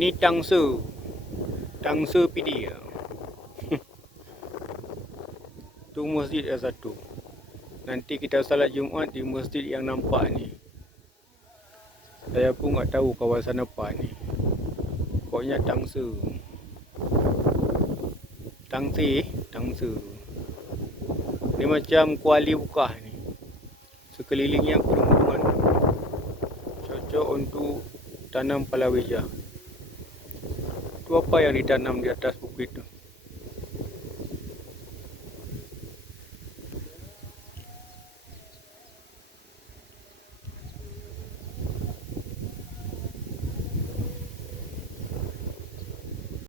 Ini Tangsa PD. Tu masjid yang satu. Nanti kita salat Jumaat di masjid yang nampak ni. Saya pun tak tahu kawasan apa ni. Pokoknya Tangsa. Tangsa. Ni macam kuali Bukah ni. Sekelilingnya gunung-gunungan. Cocok untuk tanam palawija. Tu apa yang ditanam di atas bukit tu?